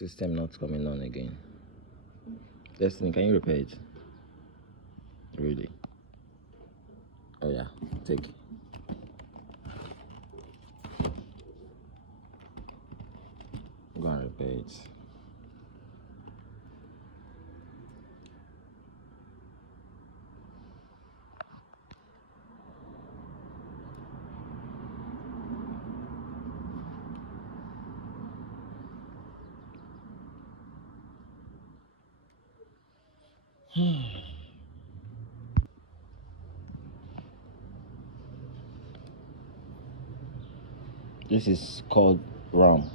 System not coming on again. Destiny, can you repair it? Really? Oh yeah, take. Go and repair it. This is called RAM.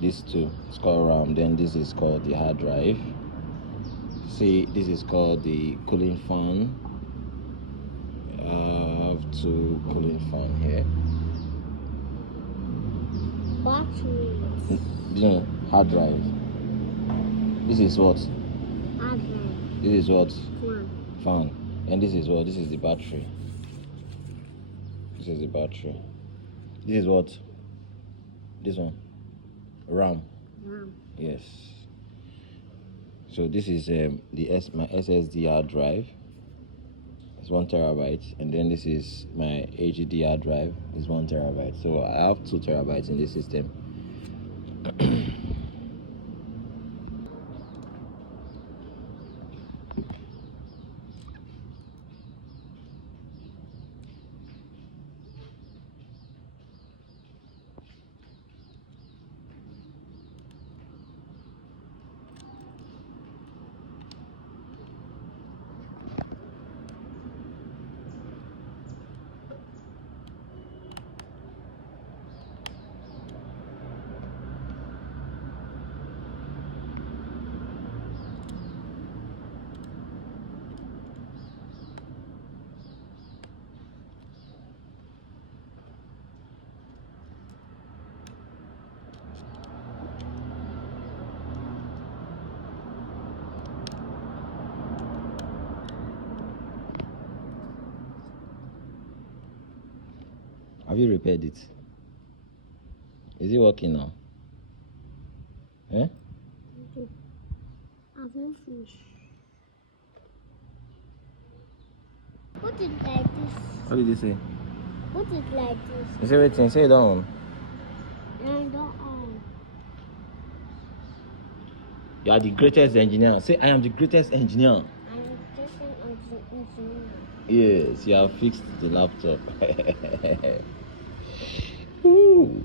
These two, it's called RAM. Then this is called the hard drive. See, this is called the cooling fan. I have two cooling fan here. Batteries. No, hard drive. This is what? Hard drive. This is what? Fan. Fan. And this is what? This is the battery. This is the battery. This is what? This one? RAM. RAM. Yes. So this is my SSD hard drive. It's 1 terabyte, and then this is my HDD hard drive. It's 1 terabyte. So I have 2 terabytes in this system. Have you repaired it? Is it working now? Eh? I've not finished. Put it like this. What did you say? Put it like this. You say waiting, say it down. And don't on. You are the greatest engineer. Say, I am the greatest engineer. I'm testing on the engineer. Yes, you have fixed the laptop. Ooh.